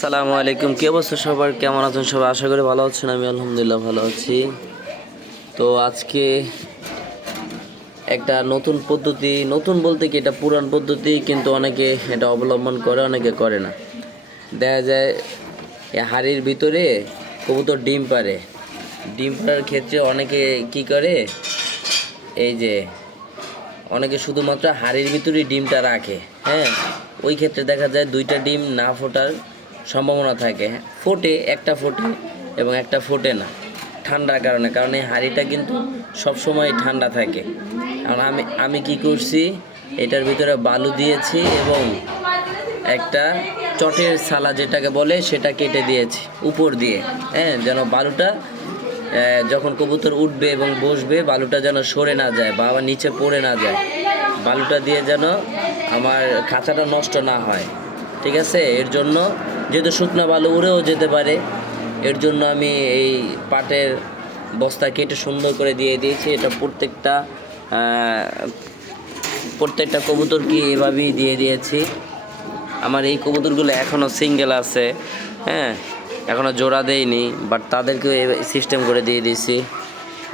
আসসালামু আলাইকুম। কি অবস্থা সবার, কেমন আছেন সবাই? আশা করি ভালো আছেন। আমি আলহামদুলিল্লাহ ভালো আছি। তো আজকে একটা নতুন পদ্ধতি, নতুন বলতে কি এটা পুরান পদ্ধতি, কিন্তু অনেকে এটা অবলম্বন করে, অনেকে করে না। দেখা যায় এই হাড়ির ভিতরে কবুতর ডিম পাড়ে। ডিম পাড়ার ক্ষেত্রে অনেকে কি করে, এই যে অনেকে শুধুমাত্র হাড়ির ভিতরেই ডিমটা রাখে। হ্যাঁ, ওই ক্ষেত্রে দেখা যায় দুইটা ডিম না ফোটার সম্ভাবনা থাকে। ফোটে, একটা ফোটে এবং একটা ফোটে না ঠান্ডার কারণে। কারণ এই হাঁড়িটা কিন্তু সবসময় ঠান্ডা থাকে। কারণ আমি কি করছি, এটার ভিতরে বালু দিয়েছি এবং একটা চটের সালা যেটাকে বলে সেটা কেটে দিয়েছি উপর দিয়ে। হ্যাঁ, যেন বালুটা যখন কবুতর উঠবে এবং বসবে, বালুটা যেন সরে না যায় বা আবার নিচে পড়ে না যায়। বালুটা দিয়ে যেন আমার খাঁচাটা নষ্ট না হয়। ঠিক আছে, এর জন্য যেহেতু শুকনো বালু উড়েও যেতে পারে, এর জন্য আমি এই পাটের বস্তা কেটে সুন্দর করে দিয়ে দিয়েছি। এটা প্রত্যেকটা কবুতরকে এভাবেই দিয়ে দিয়েছি। আমার এই কবুতরগুলো এখনও সিঙ্গেল আছে। হ্যাঁ, এখনও জোড়া দেয়নি, বাট তাদেরকে সিস্টেম করে দিয়ে দিয়েছি।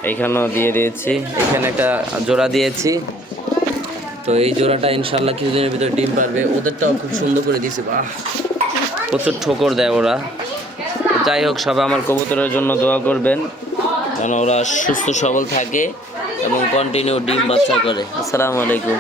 এইখানেও দিয়ে দিয়েছি, এখানে একটা জোড়া দিয়েছি। তো এই জোড়াটা ইনশাল্লাহ কিছুদিনের ভিতরে ডিম পারবে। ওদেরটাও খুব সুন্দর করে দিয়েছি। বাহ, প্রচুর ঠোকর দেয় ওরা। যাই হোক, সবাই আমার কবুতরের জন্য দোয়া করবেন যেন ওরা সুস্থ সবল থাকে এবং কন্টিনিউ ডিম বাচ্চা করে। আসসালামু আলাইকুম।